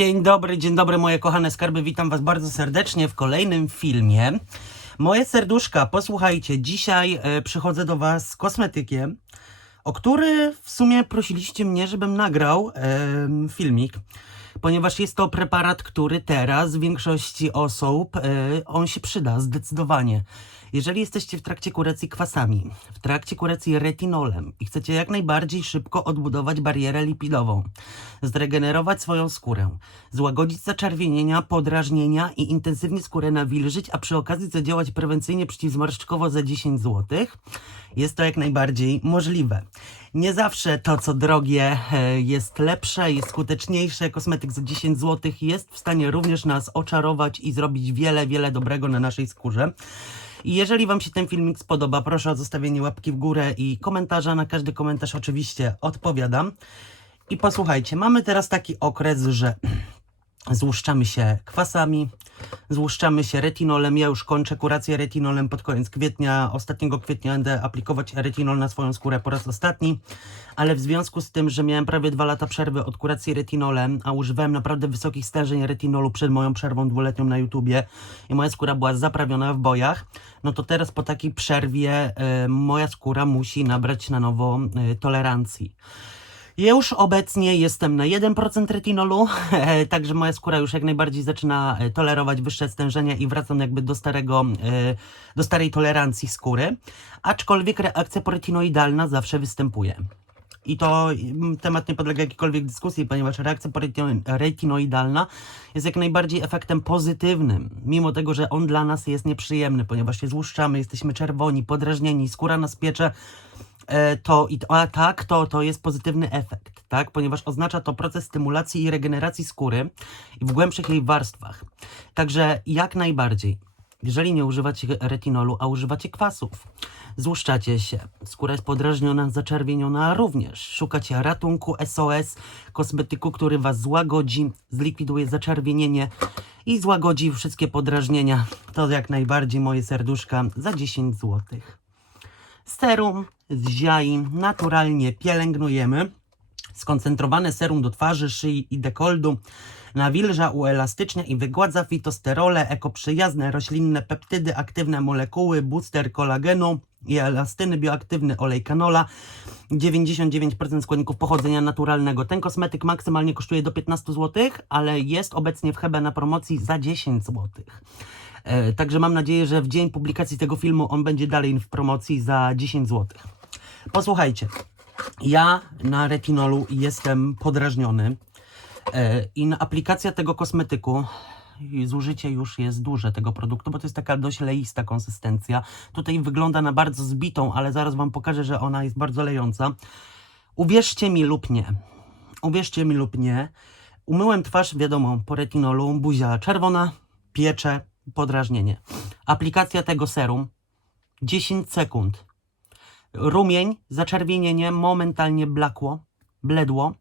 Dzień dobry, dzień dobry moje kochane skarby, witam was bardzo serdecznie w kolejnym filmie. Moje serduszka, posłuchajcie, dzisiaj e, przychodzę do was z kosmetykiem, o który w sumie prosiliście mnie, żebym nagrał e, filmik, ponieważ jest to preparat, który teraz większości osób, e, on się przyda zdecydowanie. Jeżeli jesteście w trakcie kurecji kwasami, w trakcie kurecji retinolem i chcecie jak najbardziej szybko odbudować barierę lipidową, zregenerować swoją skórę, złagodzić zaczerwienienia, podrażnienia i intensywnie skórę nawilżyć, a przy okazji zadziałać prewencyjnie przeciwzmarszczkowo za 10 zł, jest to jak najbardziej możliwe. Nie zawsze to, co drogie, e, jest lepsze, jest skuteczniejsze. Kosmetyk za 10 zł jest w stanie również nas oczarować i zrobić wiele, wiele dobrego na naszej skórze. I jeżeli Wam się ten filmik spodoba, proszę o zostawienie łapki w górę i komentarza. Na każdy komentarz oczywiście odpowiadam. I posłuchajcie, mamy teraz taki okres, że złuszczamy się kwasami, złuszczamy się retinolem. Ja już kończę kurację retinolem pod koniec kwietnia. Ostatniego kwietnia będę aplikować retinol na swoją skórę po raz ostatni, ale w związku z tym, że miałem prawie dwa lata przerwy od kuracji retinolem, a używałem naprawdę wysokich stężeń retinolu przed moją przerwą dwuletnią na YouTubie i moja skóra była zaprawiona w bojach, no to teraz po takiej przerwie e, moja skóra musi nabrać na nowo e, tolerancji. Już obecnie jestem na 1% retinolu, także moja skóra już jak najbardziej zaczyna e, tolerować wyższe stężenia i wracam jakby do starego, e, do starej tolerancji skóry, aczkolwiek reakcja poretinoidalna zawsze występuje. I to mm, temat nie podlega jakiejkolwiek dyskusji, ponieważ reakcja retinoidalna jest jak najbardziej efektem pozytywnym, mimo tego, że on dla nas jest nieprzyjemny, ponieważ się złuszczamy, jesteśmy czerwoni, podrażnieni, skóra nas piecze, to, i, a tak, to, to jest pozytywny efekt, tak? Ponieważ oznacza to proces stymulacji i regeneracji skóry w głębszych jej warstwach. Także jak najbardziej, jeżeli nie używacie retinolu, a używacie kwasów, złuszczacie się, skóra jest podrażniona, zaczerwieniona również. Szukacie ratunku SOS, kosmetyku, który was złagodzi, zlikwiduje zaczerwienienie i złagodzi wszystkie podrażnienia. To jak najbardziej moje serduszka za 10 złotych. Serum z ziai naturalnie pielęgnujemy. Skoncentrowane serum do twarzy, szyi i dekoldu nawilża, uelastycznia i wygładza fitosterole, ekoprzyjazne roślinne peptydy, aktywne molekuły, booster kolagenu i elastyny, bioaktywny olej kanola. 99% składników pochodzenia naturalnego. Ten kosmetyk maksymalnie kosztuje do 15 zł, ale jest obecnie w Hebe na promocji za 10 zł. E, Także mam nadzieję, że w dzień publikacji tego filmu on będzie dalej w promocji za 10 zł. Posłuchajcie, ja na retinolu jestem podrażniony e, i aplikacja tego kosmetyku zużycie już jest duże tego produktu, bo to jest taka dość leista konsystencja. Tutaj wygląda na bardzo zbitą, ale zaraz Wam pokażę, że ona jest bardzo lejąca. Uwierzcie mi lub nie, uwierzcie mi lub nie, umyłem twarz, wiadomo, po retinolu, buzia czerwona, piecze, podrażnienie. Aplikacja tego serum 10 sekund. Rumień, zaczerwienienie momentalnie blakło, bledło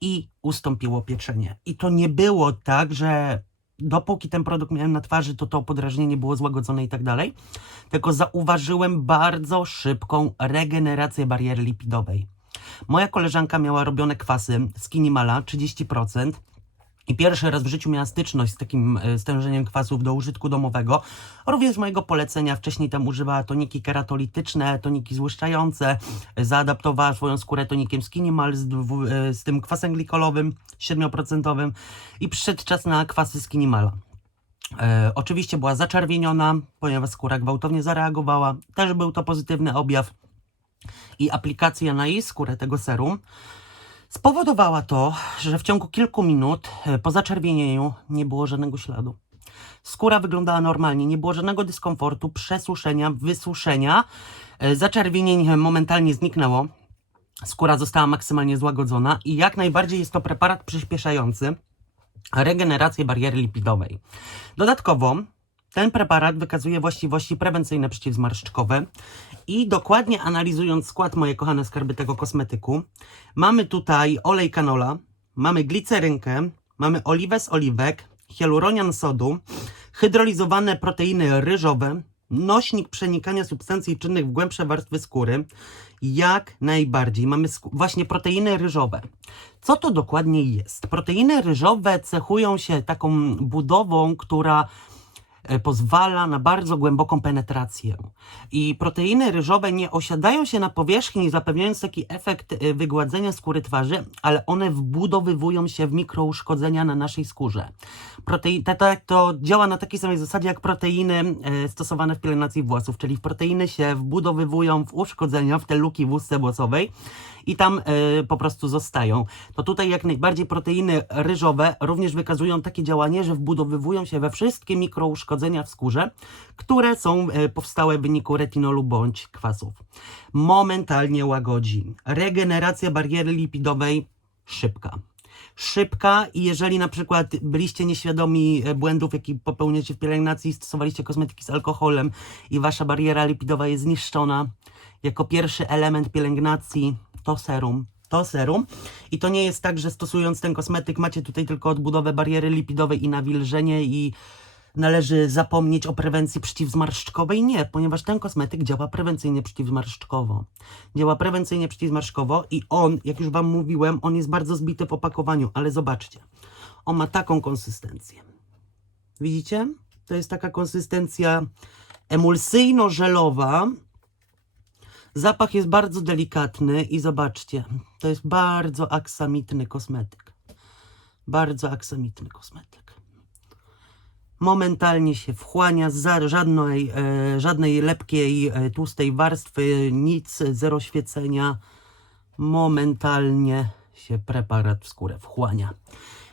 i ustąpiło pieczenie. I to nie było tak, że dopóki ten produkt miałem na twarzy, to to podrażnienie było złagodzone i tak dalej, tylko zauważyłem bardzo szybką regenerację bariery lipidowej. Moja koleżanka miała robione kwasy z Kinimala 30%. I pierwszy raz w życiu miała styczność z takim e, stężeniem kwasów do użytku domowego. Również z mojego polecenia wcześniej tam używała toniki keratolityczne, toniki złuszczające. E, Zaadaptowała swoją skórę tonikiem Skinimal z, dwu, e, z tym kwasem glikolowym 7% i przyszedł czas na kwasy Skinimala. E, oczywiście była zaczerwieniona, ponieważ skóra gwałtownie zareagowała. Też był to pozytywny objaw. I aplikacja na jej skórę tego serum spowodowała to, że w ciągu kilku minut e, po zaczerwienieniu nie było żadnego śladu. Skóra wyglądała normalnie, nie było żadnego dyskomfortu, przesuszenia, wysuszenia. E, Zaczerwienienie momentalnie zniknęło. Skóra została maksymalnie złagodzona i jak najbardziej jest to preparat przyspieszający regenerację bariery lipidowej. Dodatkowo ten preparat wykazuje właściwości prewencyjne przeciwzmarszczkowe i dokładnie analizując skład, moje kochane skarby tego kosmetyku, mamy tutaj olej kanola, mamy glicerynkę, mamy oliwę z oliwek, hialuronian sodu, hydrolizowane proteiny ryżowe, Nośnik przenikania substancji czynnych w głębsze warstwy skóry. Jak najbardziej. Mamy właśnie proteiny ryżowe. Co to dokładnie jest? Proteiny ryżowe cechują się taką budową, która pozwala na bardzo głęboką penetrację. I proteiny ryżowe nie osiadają się na powierzchni, zapewniając taki efekt e, wygładzenia skóry twarzy, ale one wbudowywują się w mikrouszkodzenia na naszej skórze. Protei- to, to, działa na takiej samej zasadzie jak proteiny e, stosowane w pielęgnacji włosów, czyli proteiny się wbudowywują w uszkodzenia, w te luki w łusce włosowej i tam e, po prostu zostają. To tutaj jak najbardziej proteiny ryżowe również wykazują takie działanie, że wbudowywują się we wszystkie mikrouszkodzenia w skórze, które są e, powstałe w wyniku retinolu bądź kwasów. Momentalnie łagodzi. Regeneracja bariery lipidowej szybka szybka i jeżeli na przykład byliście nieświadomi e, błędów, jakie popełniacie w pielęgnacji, stosowaliście kosmetyki z alkoholem i wasza bariera lipidowa jest zniszczona, jako pierwszy element pielęgnacji to serum. To serum. I to nie jest tak, że stosując ten kosmetyk macie tutaj tylko odbudowę bariery lipidowej i nawilżenie i należy zapomnieć o prewencji przeciwzmarszczkowej. Nie, ponieważ ten kosmetyk działa prewencyjnie przeciwzmarszczkowo. Działa prewencyjnie przeciwzmarszczkowo i on, jak już Wam mówiłem, on jest bardzo zbity w opakowaniu, ale zobaczcie, on ma taką konsystencję. Widzicie? To jest taka konsystencja emulsyjno-żelowa. Zapach jest bardzo delikatny i zobaczcie, to jest bardzo aksamitny kosmetyk. Bardzo aksamitny kosmetyk momentalnie się wchłania, za żadnej, e, żadnej lepkiej, e, tłustej warstwy, nic, zero świecenia. Momentalnie się preparat w skórę wchłania.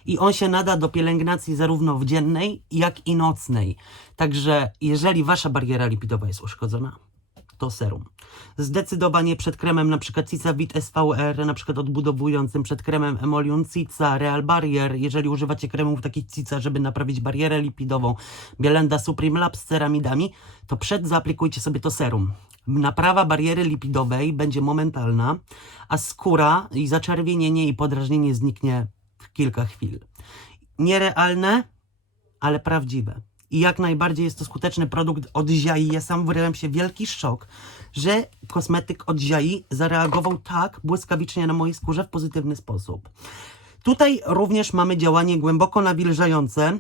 I on się nada do pielęgnacji zarówno w dziennej, jak i nocnej. Także jeżeli wasza bariera lipidowa jest uszkodzona, to serum. Zdecydowanie przed kremem przykład Cicavit SVR, przykład odbudowującym, przed kremem Emolion Cica, Real Barrier, jeżeli używacie kremów takich Cica, żeby naprawić barierę lipidową, Bielenda Supreme Lab z ceramidami, to przed zaaplikujcie sobie to serum. Naprawa bariery lipidowej będzie momentalna, a skóra i zaczerwienienie i podrażnienie zniknie w kilka chwil. Nierealne, ale prawdziwe. I jak najbardziej jest to skuteczny produkt od Ziai. Ja sam wyryłem się wielki szok, że kosmetyk od Ziai zareagował tak błyskawicznie na mojej skórze w pozytywny sposób. Tutaj również mamy działanie głęboko nawilżające,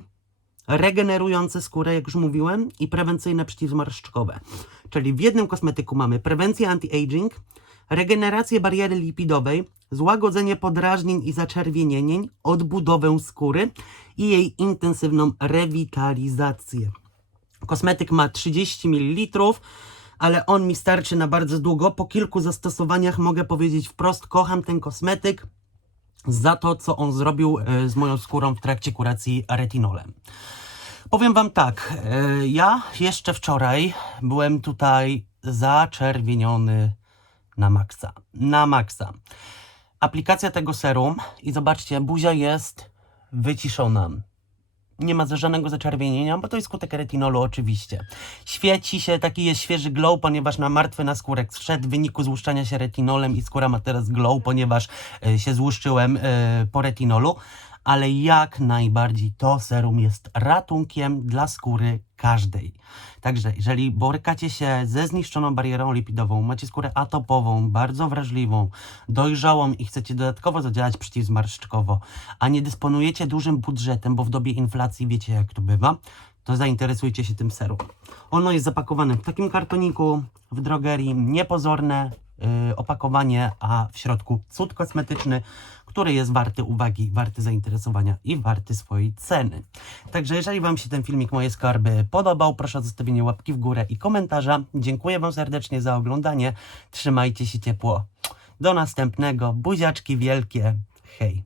regenerujące skórę, jak już mówiłem, i prewencyjne przeciwzmarszczkowe. Czyli w jednym kosmetyku mamy prewencję anti-aging, regenerację bariery lipidowej, złagodzenie podrażnień i zaczerwienień, odbudowę skóry i jej intensywną rewitalizację. Kosmetyk ma 30 ml, ale on mi starczy na bardzo długo. Po kilku zastosowaniach mogę powiedzieć wprost, kocham ten kosmetyk za to, co on zrobił e, z moją skórą w trakcie kuracji retinolem. Powiem Wam tak, e, ja jeszcze wczoraj byłem tutaj zaczerwieniony na maksa. Na maksa. Aplikacja tego serum i zobaczcie, buzia jest wyciszona. Nie ma żadnego zaczerwienienia, bo to jest skutek retinolu oczywiście. Świeci się, taki jest świeży glow, ponieważ na martwy naskórek zszedł w wyniku złuszczania się retinolem i skóra ma teraz glow, ponieważ e, się złuszczyłem e, po retinolu. Ale jak najbardziej to serum jest ratunkiem dla skóry każdej. Także jeżeli borykacie się ze zniszczoną barierą lipidową, macie skórę atopową, bardzo wrażliwą, dojrzałą i chcecie dodatkowo zadziałać przeciwzmarszczkowo, a nie dysponujecie dużym budżetem, bo w dobie inflacji wiecie jak to bywa, to zainteresujcie się tym serum. Ono jest zapakowane w takim kartoniku w drogerii, niepozorne opakowanie, a w środku cud kosmetyczny, który jest warty uwagi, warty zainteresowania i warty swojej ceny. Także jeżeli Wam się ten filmik Moje Skarby podobał, proszę o zostawienie łapki w górę i komentarza. Dziękuję Wam serdecznie za oglądanie. Trzymajcie się ciepło. Do następnego. Buziaczki wielkie. Hej.